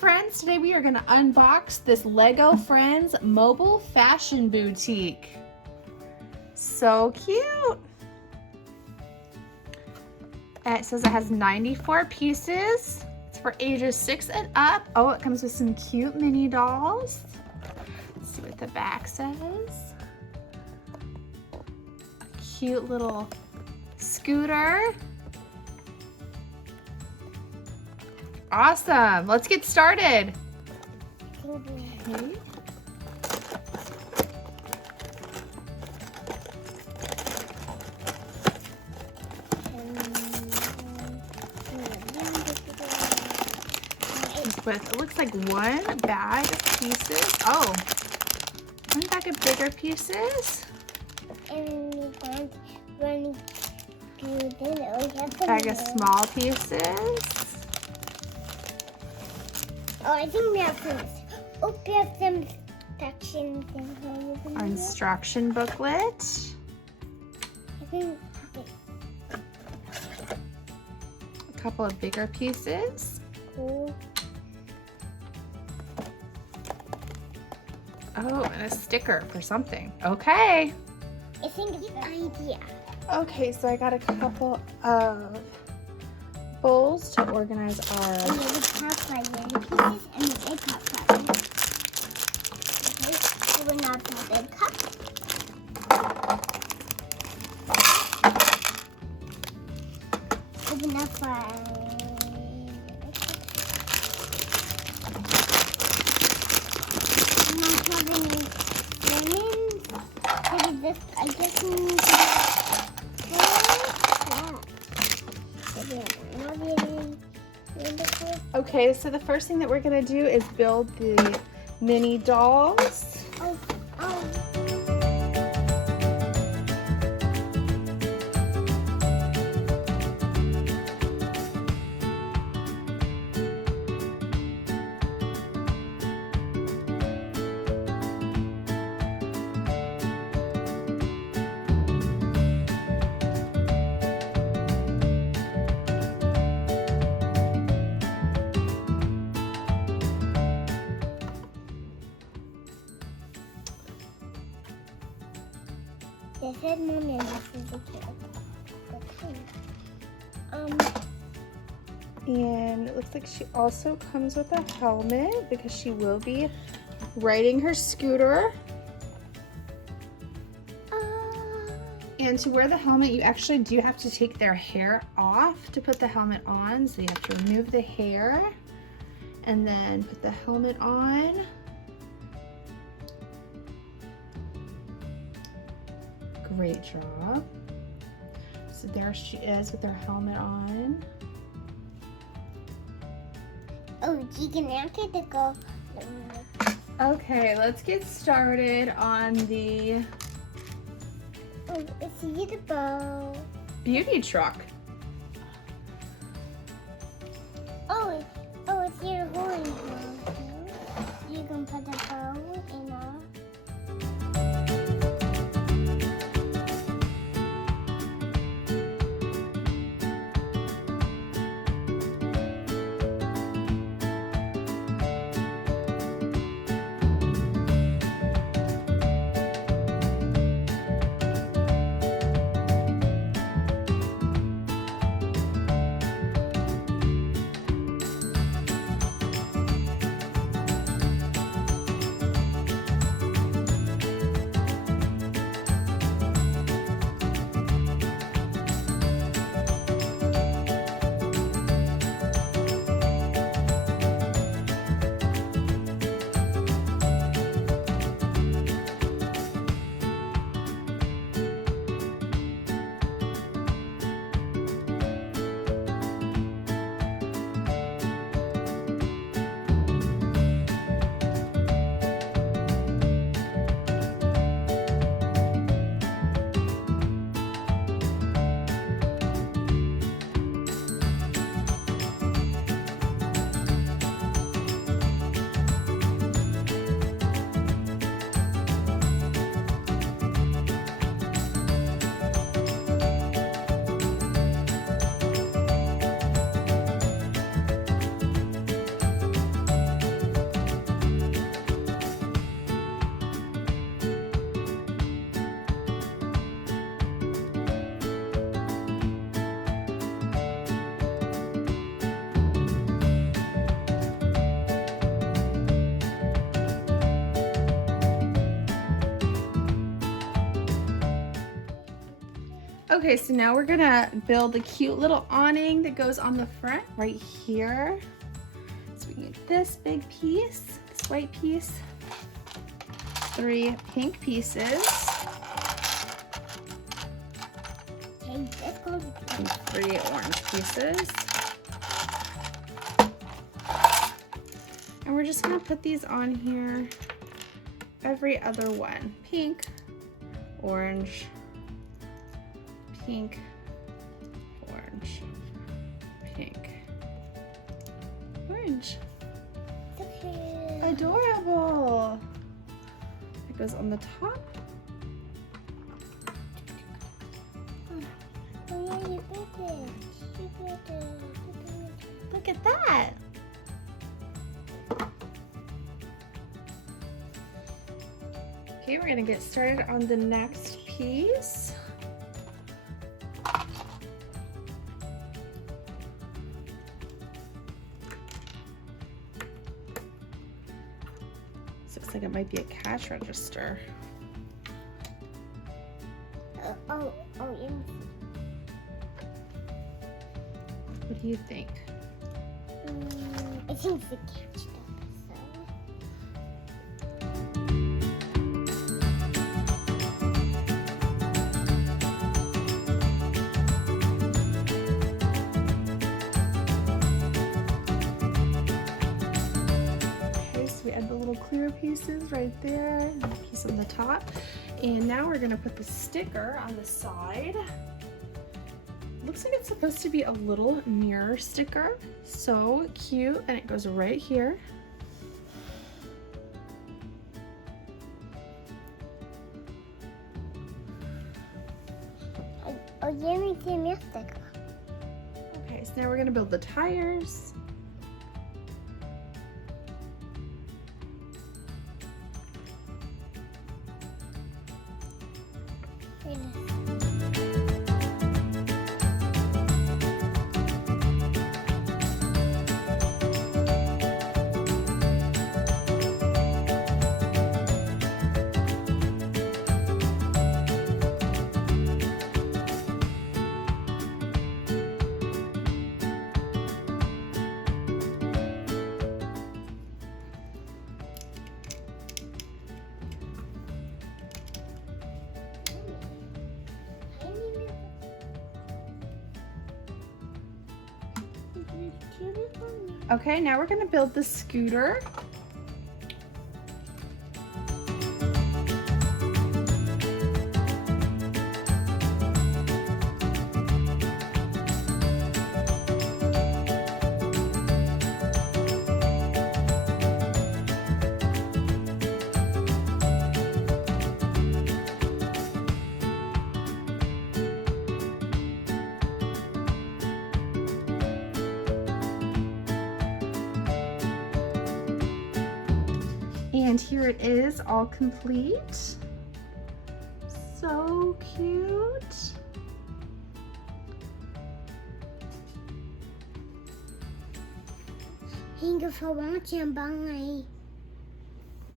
friends, today we are going to unbox this Lego Friends mobile fashion boutique. So cute. It says it has 94 pieces. It's for ages 6 and up. Oh, it comes with some cute mini dolls. Let's see what the back says. A cute little scooter. Awesome. Let's get started. Okay. With, it looks like one bag of pieces. Oh, one bag of bigger pieces. Bag of small pieces. Oh, I think we have some. Oh, we have some instructions. Instruction booklet. I think. A couple of bigger pieces. Cool. Oh, and a sticker for something. Okay. I think it's an idea. Okay, so I got a couple of bowls to organize our. And the top pieces and the big cup pieces. Okay, so we're not the big cup. Open up I just need Okay, so the first thing that we're gonna do is build the mini dolls. This is Mommy and this is the kid. And it looks like she also comes with a helmet because she will be riding her scooter. And to wear the helmet, you actually do have to take their hair off to put the helmet on. So you have to remove the hair and then put the helmet on. Great job. So there she is with her helmet on. Oh, you can actually go. Okay, let's get started on the It's the bow. beauty truck. Oh, it's your horn. You can put the bow in a. Okay, so now we're gonna build a cute little awning that goes on the front right here. So we can get this big piece, this white piece, 3 pink pieces, and 3 orange pieces. And we're just gonna put these on here, every other one. Pink, orange, pink, orange, pink, orange. Okay. Adorable. It goes on the top. Oh yeah, you built it. You built it. Look at that. Okay, we're gonna get started on the next piece. This looks like it might be a cash register. Oh, yeah. What do you think? I think it's a catch episode. Okay, so we add the little clear pieces right there, and a piece on the top. And now we're gonna put the sticker on the side. Looks like it's supposed to be a little mirror sticker. So cute, and it goes right here. Oh, yeah, me too, me sticker. Okay, so now we're gonna build the tires. Okay, now we're gonna build the scooter. And here it is, all complete. So cute. Thank you for watching. Bye.